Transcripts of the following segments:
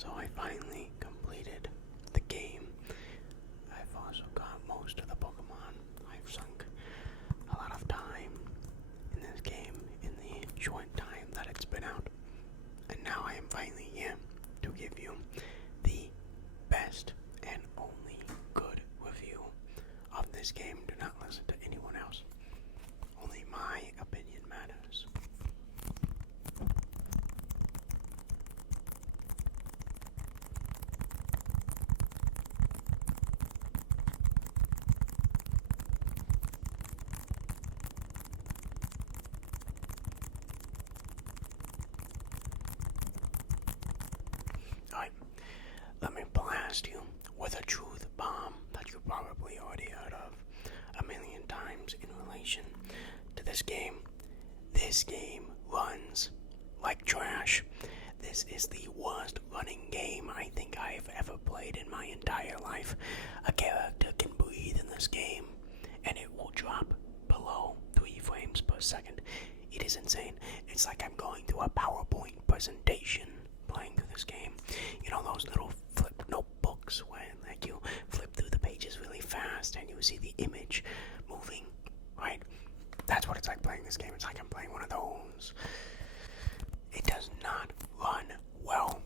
So I finally completed the game. I've also got most of the Pokemon. I've sunk a lot of time in this game in the short time that it's been out. And now I am finally here to give you the best and only good review of this game. Do not listen to anyone else. Only my opinion matters. Alright, let me blast you with a truth bomb that you probably already heard of a million times in relation to this game. This game runs like trash. This is the worst running game I think I've ever played in my entire life. A character can breathe in this game and it will drop below 3 frames per second. It is insane. It's like I'm going through a PowerPoint presentation playing through this game. You know those little flip notebooks where like you flip through the pages really fast and you see the image moving, right? That's what it's like playing this game. It's like I'm playing one of those. It does not run well.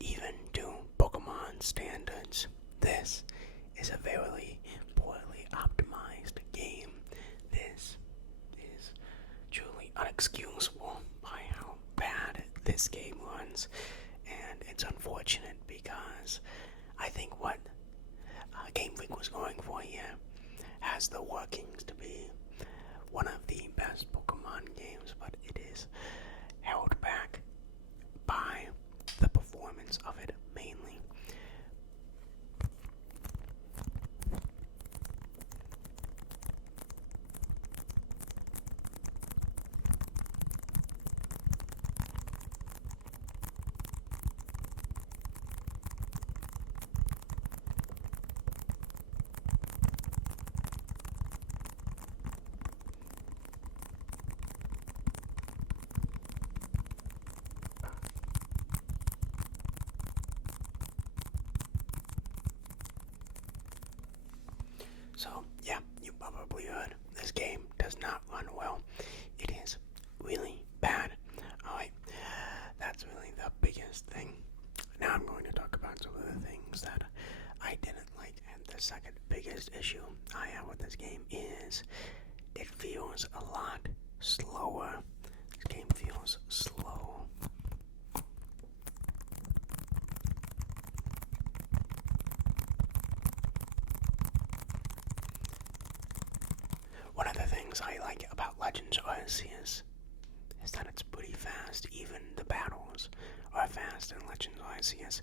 Even to Pokemon standards, this is a very poorly optimized game. This is truly unexcusable by how bad this game runs, and it's unfortunate because I think what Gamefreak was going for here has the workings to be one of the best Pokemon games, but it is held back by the performance of it mainly. So, yeah, you probably heard, this game does not run well. It is really bad. Alright, that's really the biggest thing. Now I'm going to talk about some of the things that I didn't like, and the second biggest issue I have with this game is it feels a lot slower. This game feels slow. One of the things I like about Legends Arceus is that it's pretty fast. Even the battles are fast in Legends Arceus.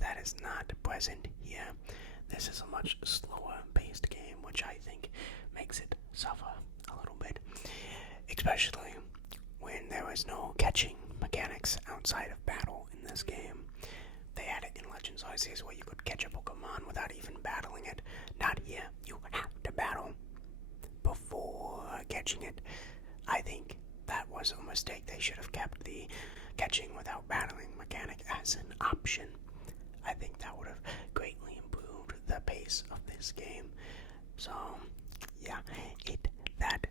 That is not present here. This is a much slower paced game, which I think makes it suffer a little bit. Especially when there is no catching mechanics outside of battle in this game. They had it in Legends Arceus where you could catch a Pokemon without even battling it. Not here. You have to battle before catching it. I think that was a mistake. They should have kept the catching without battling mechanic as an option. I think that would have greatly improved the pace of this game. So, yeah, that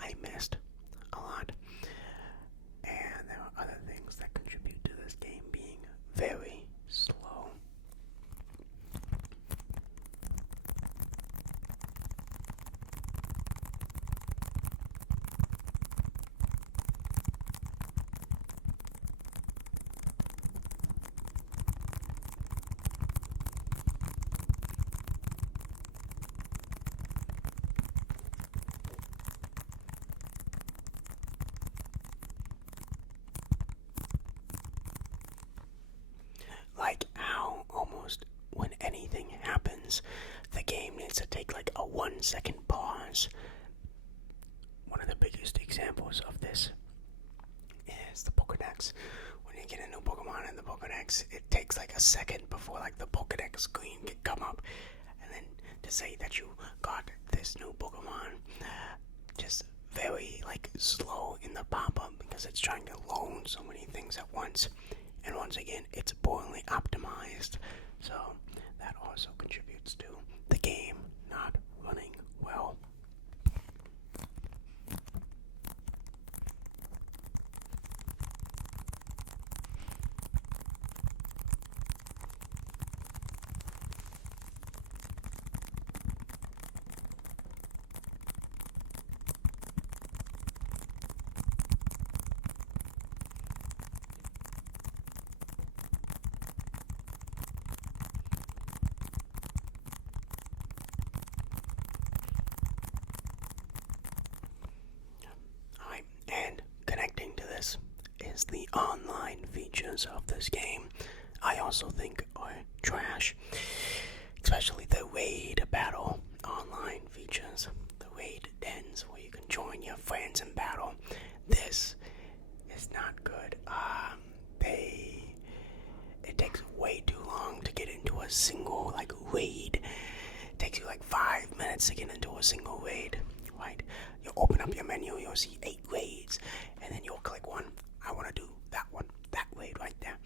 I missed a lot. And there are other things that contribute to this game being very slow. 1 second pause. One of the biggest examples of this is the Pokedex. When you get a new Pokemon in the Pokedex, it takes like a second before like the Pokedex screen can come up, and then to say that you got this new Pokemon, just very like slow in the pop-up because it's trying to load so many things at once, and once again it's poorly optimized, so that also contributes to the game not running well. And connecting to this is the online features of this game. I also think are trash, especially the raid battle online features, the raid dens where you can join your friends in battle. This is not good. It takes way too long to get into a single like raid. It takes you like 5 minutes to get into a single raid. Right? You'll open up your menu, you'll see 8 raids, and then you'll click one. I want to do that one, that raid right there.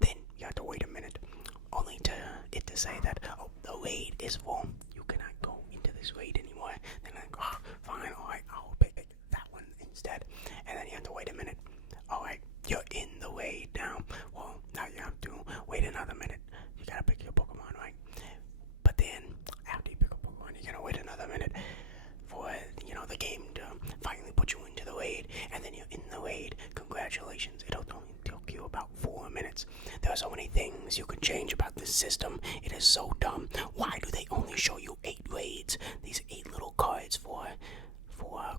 Then you have to wait a minute, only to it to say that, oh, the raid is full. You cannot go into this raid anymore. Then I go, oh, fine, alright, I'll pick that one instead. And then you have to wait a minute. Alright, you're in the raid now. Well, now you have to wait another minute. You gotta pick your Pokemon, right? But then, after you pick a Pokemon, you gotta wait another minute for the game to finally put you into the raid, and then you're in the raid. Congratulations, it'll only take you about 4 minutes. There are so many things you can change about this system. It is so dumb. Why do they only show you 8 raids? These 8 little cards for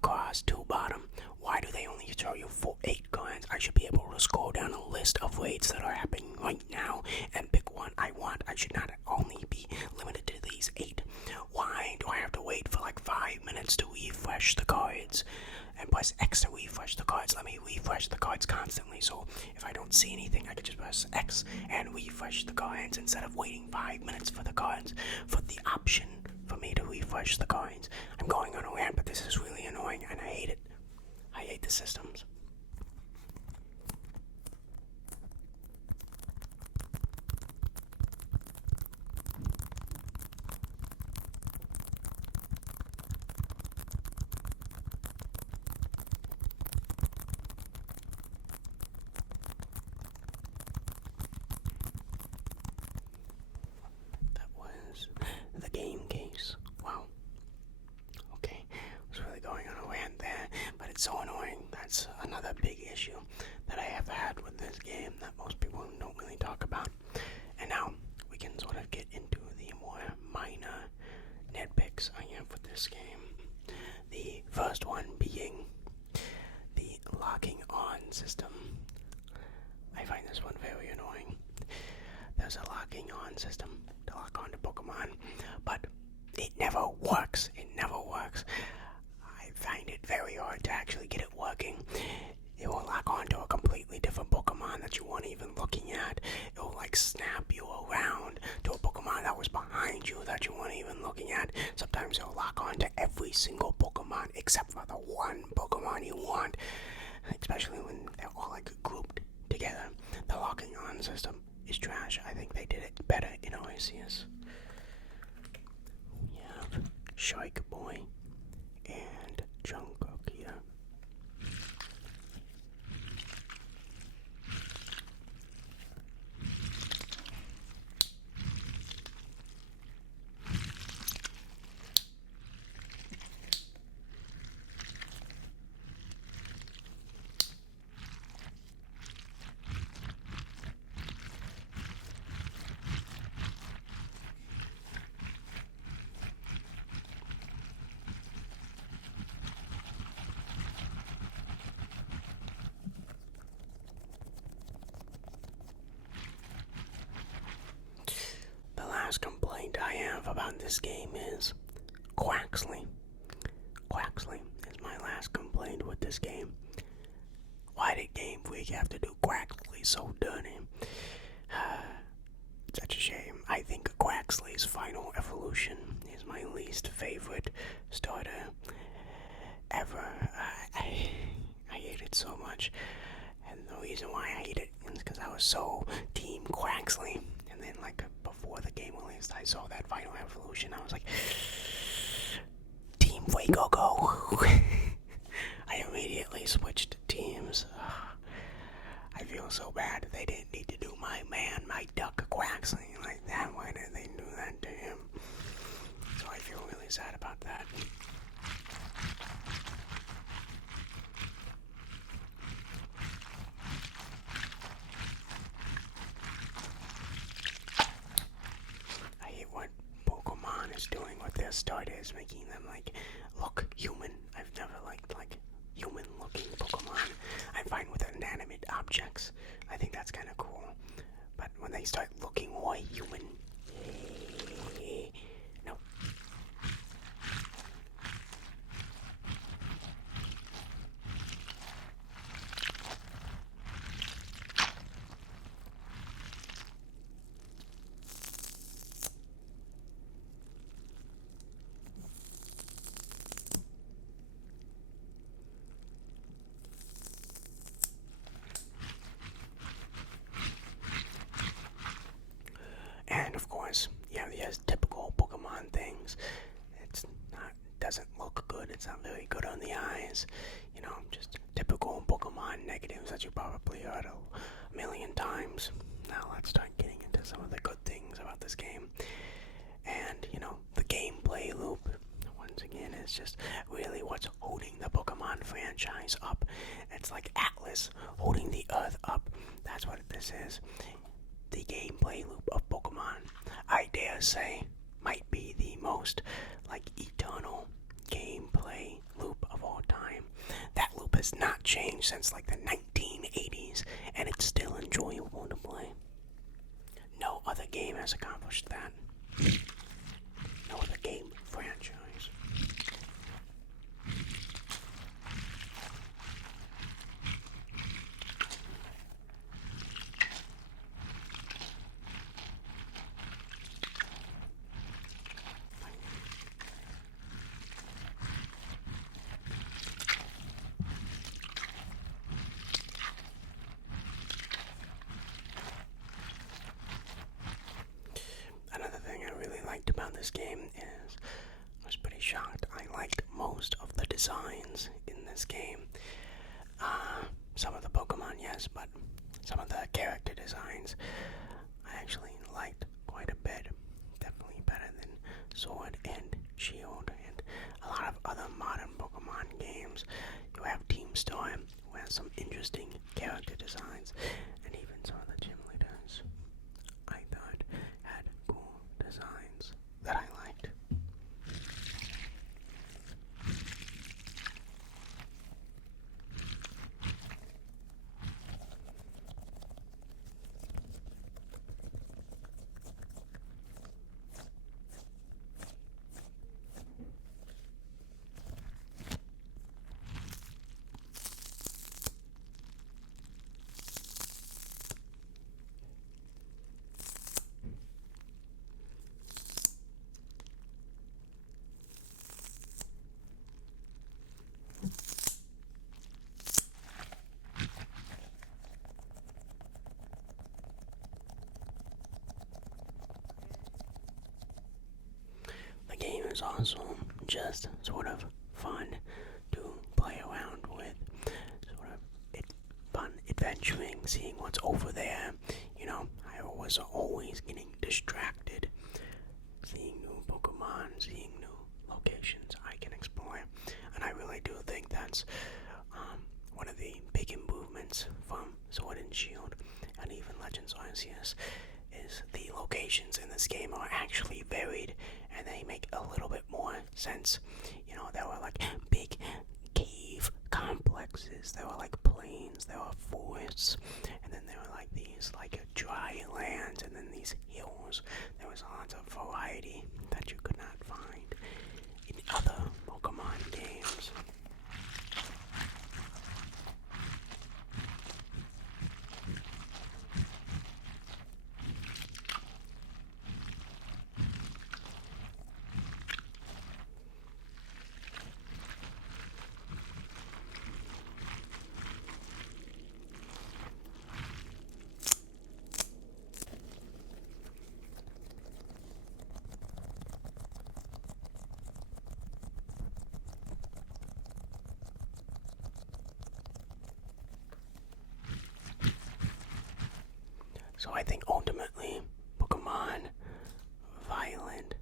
cross to bottom. Why do they only show you 8 cards? I should be able to scroll down a list of raids that are happening right now and pick one I want. I should not only be limited to these 8. Why do I have to wait for like 5 minutes to refresh the cards and press X to refresh the cards? Let me refresh the cards constantly, so if I don't see anything, I could just press X and refresh the cards instead of waiting 5 minutes for the cards, for the option for me to refresh the cards. I'm going on a rant, but this is really annoying and I hate it. I hate the systems. That was the game case. Wow. Okay, I was really going on a rant there, but it's so annoying. That's another big issue that I have had with this game that most people don't really talk about. And now we can sort of get into the more minor nitpicks I have with this game. The first one being the locking on system. I find this one very annoying. There's a locking on system to lock on to Pokemon, but it never works. It never works. I find it very hard to actually get it working. It will lock onto a completely different Pokemon that you weren't even looking at. It will like snap you around to a Pokemon that was behind you that you weren't even looking at. Sometimes it will lock onto every single Pokemon except for the one Pokemon you want, especially when they're all like grouped together. The locking on system is trash. I think they did it better in Oasis. We have Shark Boy and Jungkook here. Last complaint I have about this game is Quaxley. Quaxley is my last complaint with this game. Why did Gamefreak have to do Quaxley so dirty? Such a shame. I think Quaxley's final evolution is my least favorite starter ever. I hate it so much. And the reason why I hate it is because I was so Team Quaxley. And then, like, before the game released, I saw that final evolution. I was like, Team Fuego Go. I immediately switched teams. I feel so bad. They didn't need to do my man, my duck Quaxley like that. Why did they do that to him? So I feel really sad about that. I hate what Pokemon is doing with their starters, making them like look human. I've never liked like human looking Pokemon. I'm fine with inanimate objects. I think that's kind of cool. But when they start looking more human, no. And of course, yeah, there's typical Pokemon things. It's not, doesn't look good. It's not very good on the eyes. You know, just typical Pokemon negatives that you probably heard a million times. Now let's start getting into some of the good things about this game. And, you know, the gameplay loop, once again, is just really what's holding the Pokemon franchise up. It's like Atlas holding the Earth up. That's what this is. The gameplay loop of Pokemon, I dare say, might be the most, like, eternal gameplay loop of all time. That loop has not changed since, like, the 1980s, and it's still enjoyable to play. No other game has accomplished that. No other game franchise. Another thing I really liked about this game is I was pretty shocked. I liked most of the designs in this game. Some of the Pokemon, yes, but some of the character designs I actually liked quite a bit. Definitely better than Sword and Shield and a lot of other modern Pokemon games. You have Team Star, who has some interesting character designs, and even some of the gym leaders I thought had cool designs that I liked. The game is also just sort of fun to play around with. Sort of fun adventuring, seeing what's over there. You know, I was always getting distracted, seeing new Pokemon, seeing new locations I can explore. And I really do think that's one of the big improvements from Sword and Shield and even Legends Arceus is the locations in this game are actually varied and they make a little bit more sense. You know, there were like big cave complexes, there were like plains, there were forests, and then there were like these like dry lands and then these hills. There was lots of variety that you could not find in I think ultimately Pokemon Violet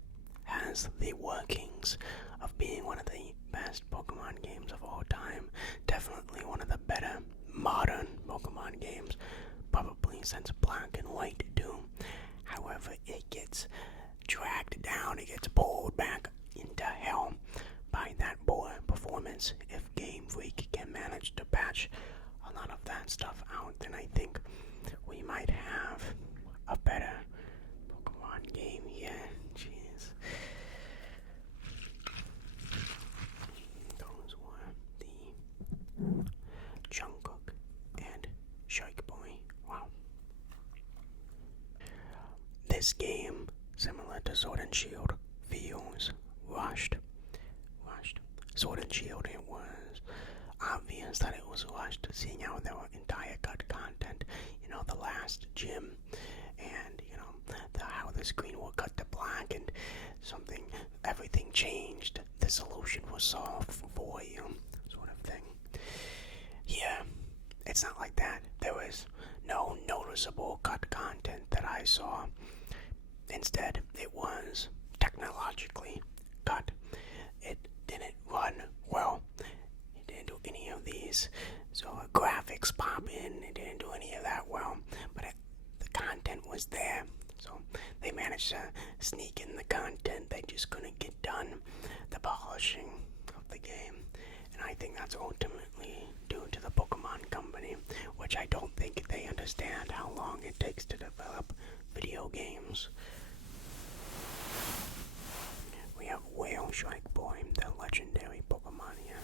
has the workings of being one of the best Pokemon games of all time. Definitely one of the better modern Pokemon games, probably since Black and White too. However, it gets dragged down, it gets pulled back into hell by that poor performance. If Gamefreak can manage to patch a lot of that stuff out, then I think we might have a better Pokemon game here. Jeez. Those were the Jungkook and Shark Boy. Wow. This game, similar to Sword and Shield, feels rushed. Sword and Shield, it was obvious that it was rushed, seeing how there were entire cut content, the last gym, and, how the screen will cut to black and everything changed, the solution was solved for you, sort of thing. Yeah, it's not like that. There was no noticeable cut content that I saw. Instead, it was technologically cut. It didn't run well. It didn't do any of these. So graphics pop in. It didn't do any of that well. But the content was there. So they managed to sneak in the content. They just couldn't get done the polishing of the game. And I think that's ultimately due to the Pokemon Company, which I don't think they understand how long it takes to develop video games. We have Whale Shark Boy, the legendary Pokemon here.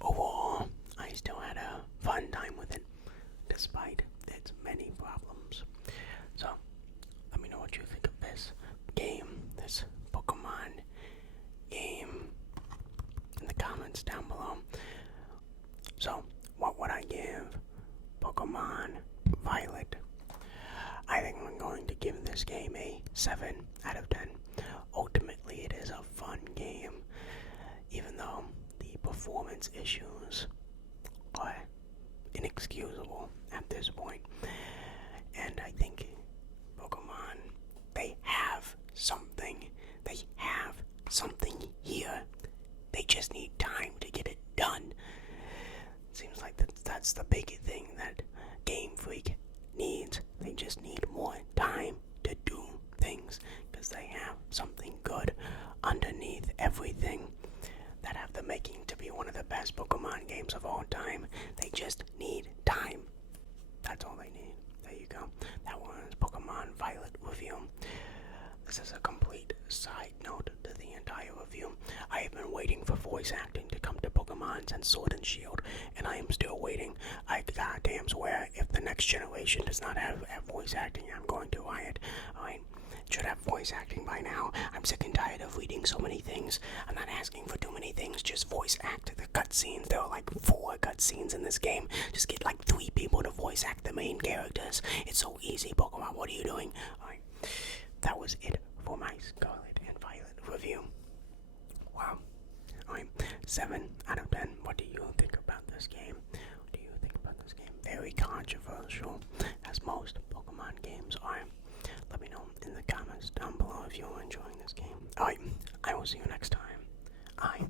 Overall, I still had a fun time with it, despite its many problems. So, let me know what you think of this game, this Pokemon game, in the comments down below. So, what would I give Pokemon Violet? I think I'm going to give this game a 7 out of 10. Ultimately, it is a fun game, even though the performance issues are inexcusable at this point. And I think Pokemon, they have something here. They just need time to get it done. Seems like that's the big thing that Gamefreak needs. They just need more time to do things, because they have something good underneath everything that have the making to be one of the best Pokemon games of all time. They just need time. That's all they need. There you go. That was Pokemon Violet review. This is a complete side note to the entire review. I have been waiting for voice acting to come to Pokemon since Sword and Shield, and I am still waiting. I goddamn swear, if the next generation does not have voice acting, I'm going to riot. Alright, should have voice acting by now. I'm sick and tired of reading so many things. I'm not asking for too many things, just voice act the cutscenes. There are like 4 cutscenes in this game. Just get like 3 people to voice act the main characters. It's so easy, Pokemon. What are you doing? Alright, that was it for my Scarlet and Violet review. Wow. Alright, 7 out of 10. What do you think about this game? What do you think about this game? Very controversial, as most Pokemon games are. Let let me know in the comments down below if you're enjoying this game. Alright, I will see you next time. I